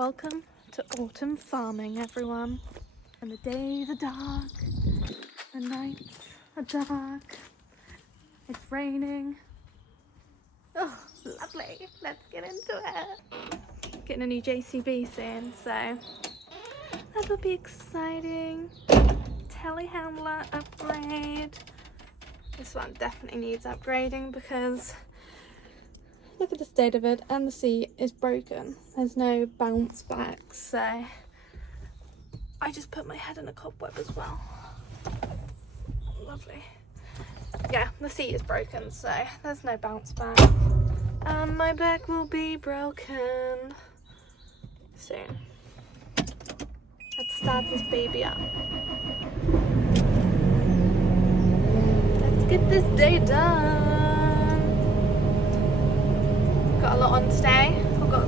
Welcome to autumn farming, everyone. And the days are dark, the nights are dark, it's raining. Oh, lovely. Let's get into it. Getting a new JCB soon, so that will be exciting. Telehandler upgrade. This one definitely needs upgrading because look at the state of it, and the seat is broken. There's no bounce back, so I just put my head in a cobweb as well. Lovely. Yeah, the seat is broken, so there's no bounce back. And my back will be broken soon. Let's start this baby up. Let's get this day done. Got a lot on today. I've got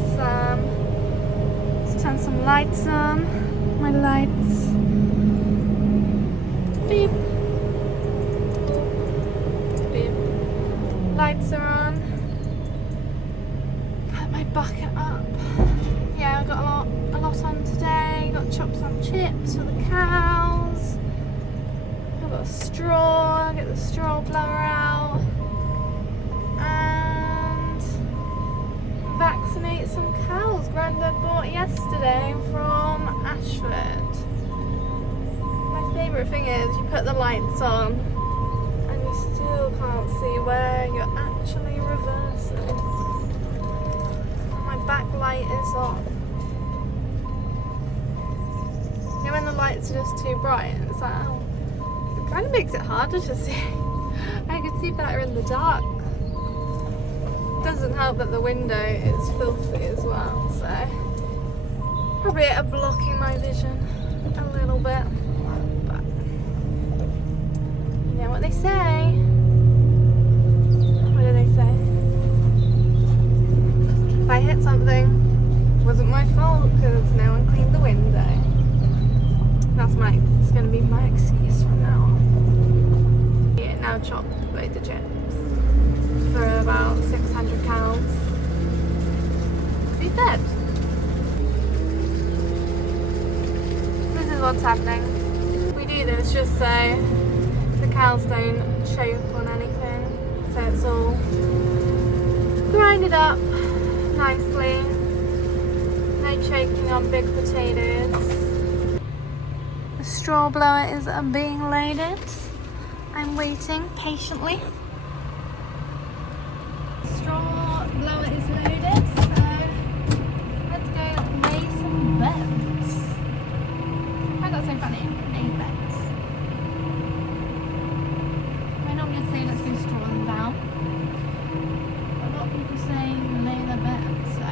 let's turn some lights on. My lights. Beep. Beep. Lights are on. Put my bucket up. Yeah, I've got a lot on today. Got chopped some chips for the cows. I've got a straw. Get the straw blower out. Vaccinate some cows. Grandad bought yesterday from Ashford. My favourite thing is you put the lights on and you still can't see where you're actually reversing. My backlight is on. You know when the lights are just too bright, it's like, oh, it kind of makes it harder to see. I can see better in the dark. Doesn't help that the window is filthy as well, so probably blocking my vision a little bit, but you know what they say. What do they say? If I hit something, it wasn't my fault because no one cleaned the window. It's going to be my excuse from now on. Yeah, now chop loads of chips for about 600 cows to be fed. This is what's happening. We do this just so the cows don't choke on anything, so it's all grinded up nicely, no choking on big potatoes. The straw blower is being loaded. I'm waiting patiently. Straw blower is loaded, so let's go lay some beds. I got so funny, lay beds. I normally say let's go straw them down. A lot of people say lay the bed, so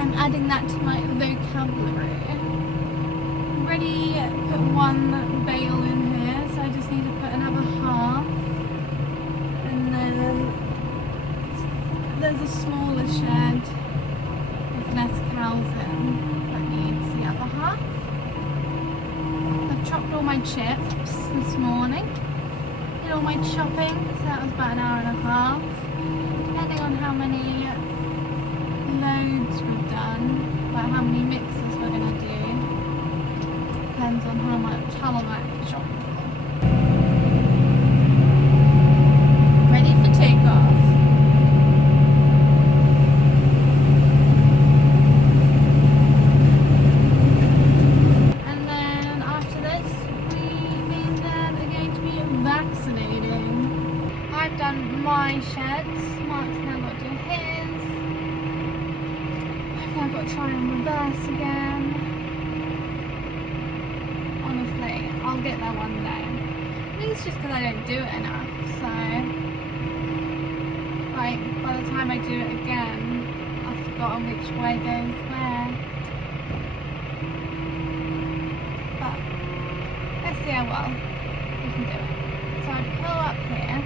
I'm adding that to my vocabulary. Already put one bale in here, so I just need to put another half, and then there's a smaller shed with less cows in that needs the other half. I've chopped all my chips this morning, did all my chopping, so that was about an hour and a half. Depending on how many loads we've done, about how many mixes we're going to do, depends on how long I have to chop for. Ready for takeoff. And then after this, me and Dad are going to be vaccinating. I've done my sheds, Mark's now got to do his. I've now got to try and reverse again. Honestly, I'll get there one day. I think it's just because I don't do it enough, so like by the time I do it again, I've forgotten which way goes where. But let's see how well we can do it. So I pull up here,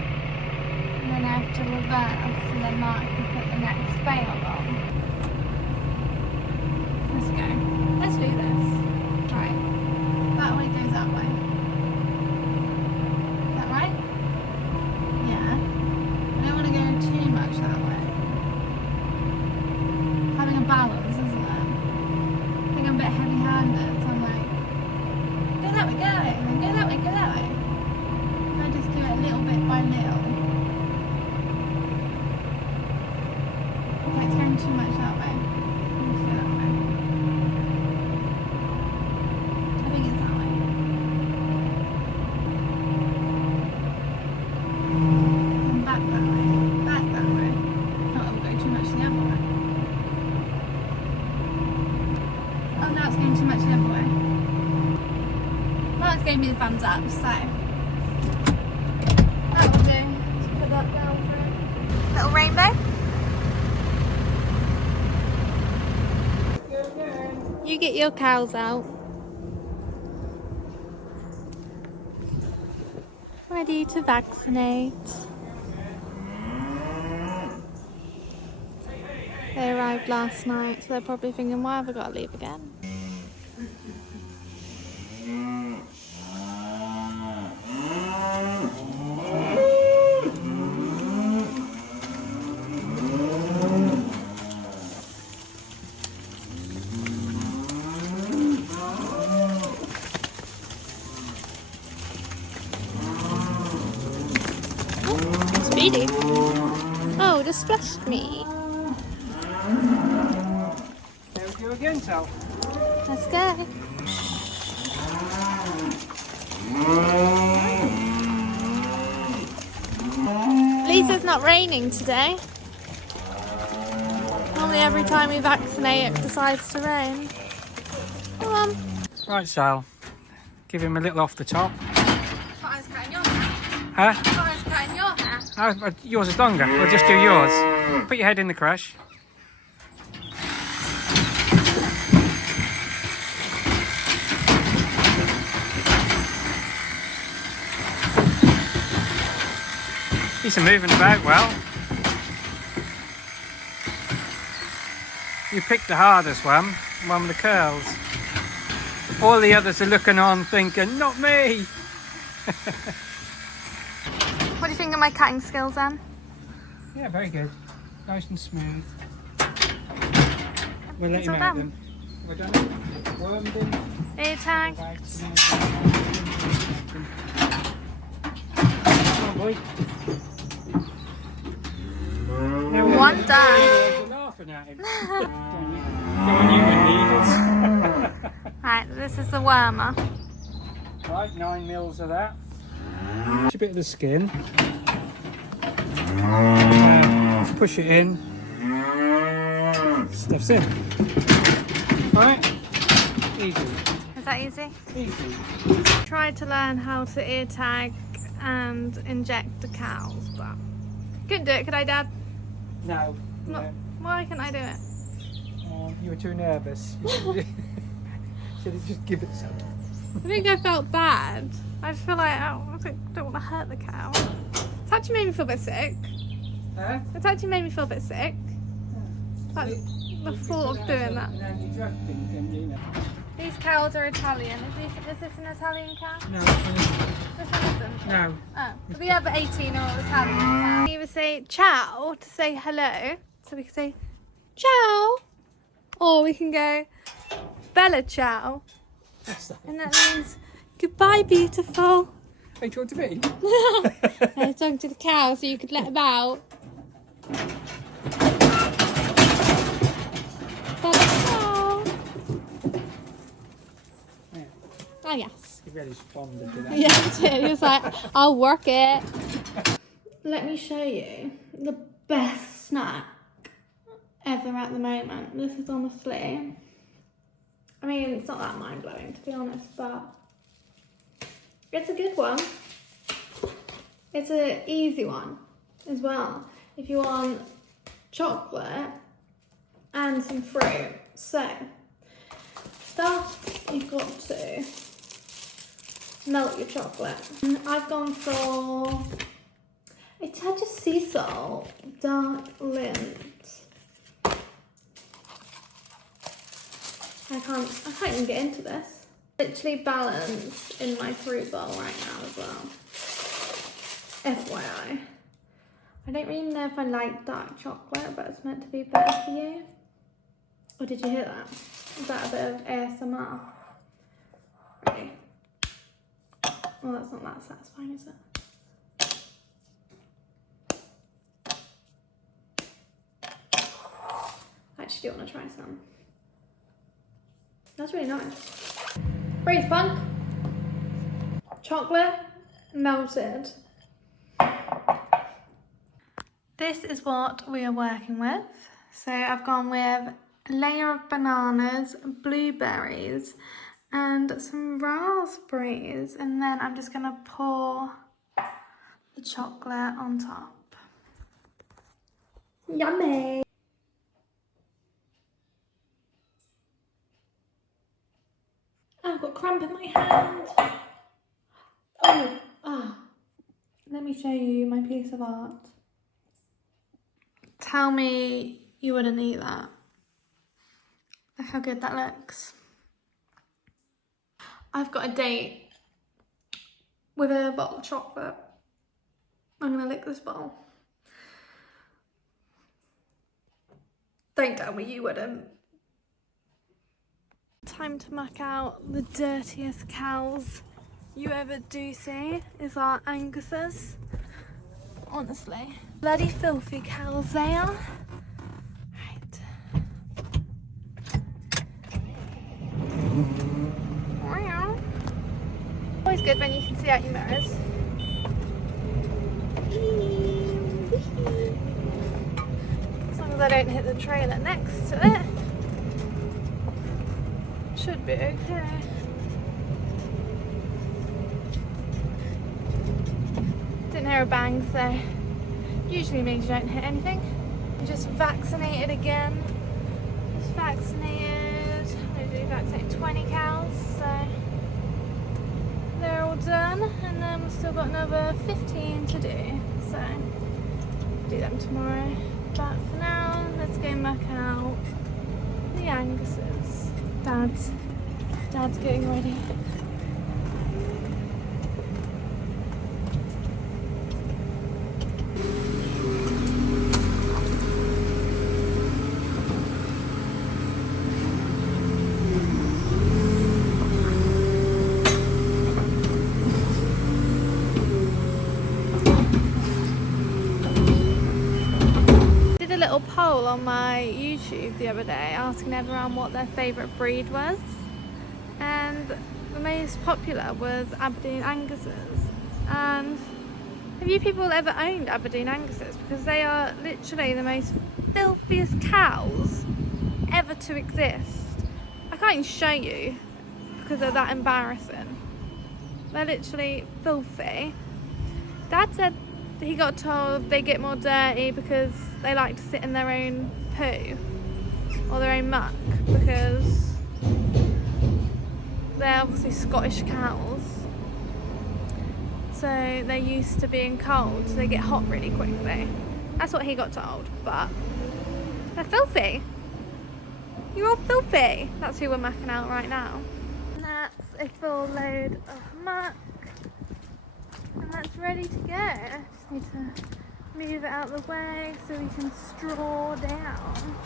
and then I have to reverse, and then Mark can put the next bale on. Let's go. Let's do this. Right. That way goes that way. Is that right? Yeah. I don't want to go too much that way. Having a balance, isn't it? Mark's going too much the other way. Mark's gave me the thumbs up, so that will do. Just put that down for it. Little rainbow. You get your cows out. Ready to vaccinate. They arrived last night, so they're probably thinking, why have I got to leave again? Speedy. Oh, just splashed me. There we go again, Sal. Let's go. At least it's not raining today. Normally every time we vaccinate it decides to rain. Come on. Right, Sal. Give him a little off the top. Thought I was cutting your hair. Huh? Thought I was cutting your hair. Oh, yours is longer. We'll just do yours. Put your head in the crush. He's moving about well. You picked the hardest one with the curls. All the others are looking on thinking, not me. What do you think of my cutting skills then? Yeah, very good. Nice and smooth. We'll let It's him all out done. then. We're done. Wormed in. Ear tag. Come on, boy. One done. You're laughing at him. Go on, you and needles. Right, this is the wormer. Right, 9 mils of that. A bit of the skin. Push it in. Stuff's in. Right, easy. Is that easy? Easy. Tried to learn how to ear tag and inject the cows, but couldn't do it, could I, Dad? No. No. No. Why couldn't I do it? You were too nervous. You should have just give it some. I think I felt bad. I just feel like, oh, I don't want to hurt the cow. It's actually made me feel a bit sick. Huh? It's actually made me feel a bit sick. Like the thought of doing that. These cows are Italian. Is this an Italian cow? No. This one isn't? No. Oh, but the other 18 are Italian cows. We either say ciao to say hello, so we can say ciao, or we can go bella ciao, and that means goodbye, beautiful. Are you talking to me? I was talking to the cow so you could let them out. Bella ciao. Yeah. Oh yes. You really responded to that. Yeah, he did. He was like, I'll work it. Let me show you the best snack ever at the moment. This is honestly, I mean, it's not that mind-blowing to be honest, but it's a good one. It's an easy one as well. If you want chocolate and some fruit. So, stuff you've got to melt your chocolate. I've gone for a touch of sea salt, dark lint. I can't even get into this. Literally balanced in my fruit bowl right now as well. FYI. I don't really know if I like dark chocolate, but it's meant to be better for you. Or did you hear that? Is that a bit of ASMR? Ready? Well, that's not that satisfying, is it? I actually do want to try some. That's really nice. Freeze punk. Chocolate melted. This is what we are working with. So I've gone with a layer of bananas, blueberries, and some raspberries. And then I'm just gonna pour the chocolate on top. Yummy! I've got cramp in my hand. Oh. Let me show you my piece of art. Tell me you wouldn't eat that. Look how good that looks. I've got a date with a bottle of chocolate. I'm gonna lick this bowl. Don't tell me you wouldn't. Time to muck out the dirtiest cows you ever do see is our Anguses. Honestly, bloody filthy cows they are. Right. Always good when you can see out your mirrors. As long as I don't hit the trailer next to it, should be okay. Didn't hear a bang, so usually means you don't hit anything. I'm just vaccinated again. Just vaccinated. I did vaccinate 20 cows, so they're all done, and then we've still got another 15 to do. So do them tomorrow. But for now, let's go muck out the Anguses. Dad's getting ready. A little poll on my YouTube the other day asking everyone what their favourite breed was, and the most popular was Aberdeen Anguses. And have you people ever owned Aberdeen Anguses? Because they are literally the most filthiest cows ever to exist. I can't even show you because they're that embarrassing. They're literally filthy. Dad said he got told they get more dirty because they like to sit in their own poo or their own muck, because they're obviously Scottish cows, so they're used to being cold, so they get hot really quickly. That's what he got told, but they're filthy. You're all filthy. That's who we're mucking out right now. And that's a full load of muck, and that's ready to go. Just need to move it out of the way so we can straw down.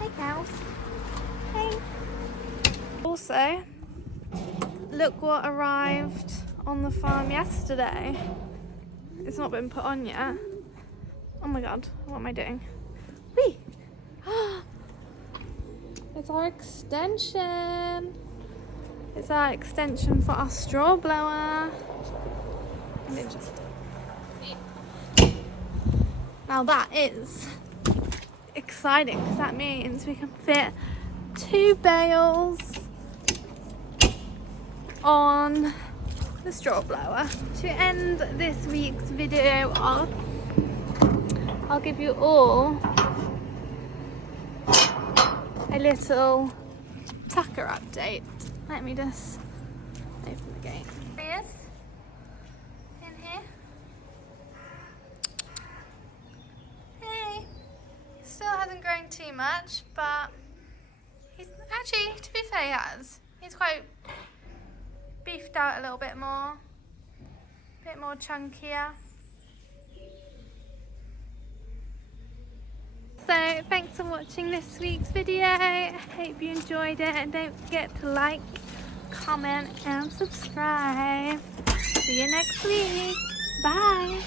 Hey cows. Hey. Also, look what arrived on the farm yesterday. It's not been put on yet. Oh my god, what am I doing? Whee! It's our extension. It's our extension for our straw blower. Now that is exciting, because that means we can fit 2 bales on the straw blower. To end this week's video off, I'll give you all a little tucker update. Let me just open the gate. Here he is. In here. Hey. Still hasn't grown too much, but he's actually, to be fair, he has. He's quite beefed out a little bit more. A bit more chunkier. So thanks for watching this week's video. I hope you enjoyed it, and don't forget to like, comment and subscribe. See you next week. Bye.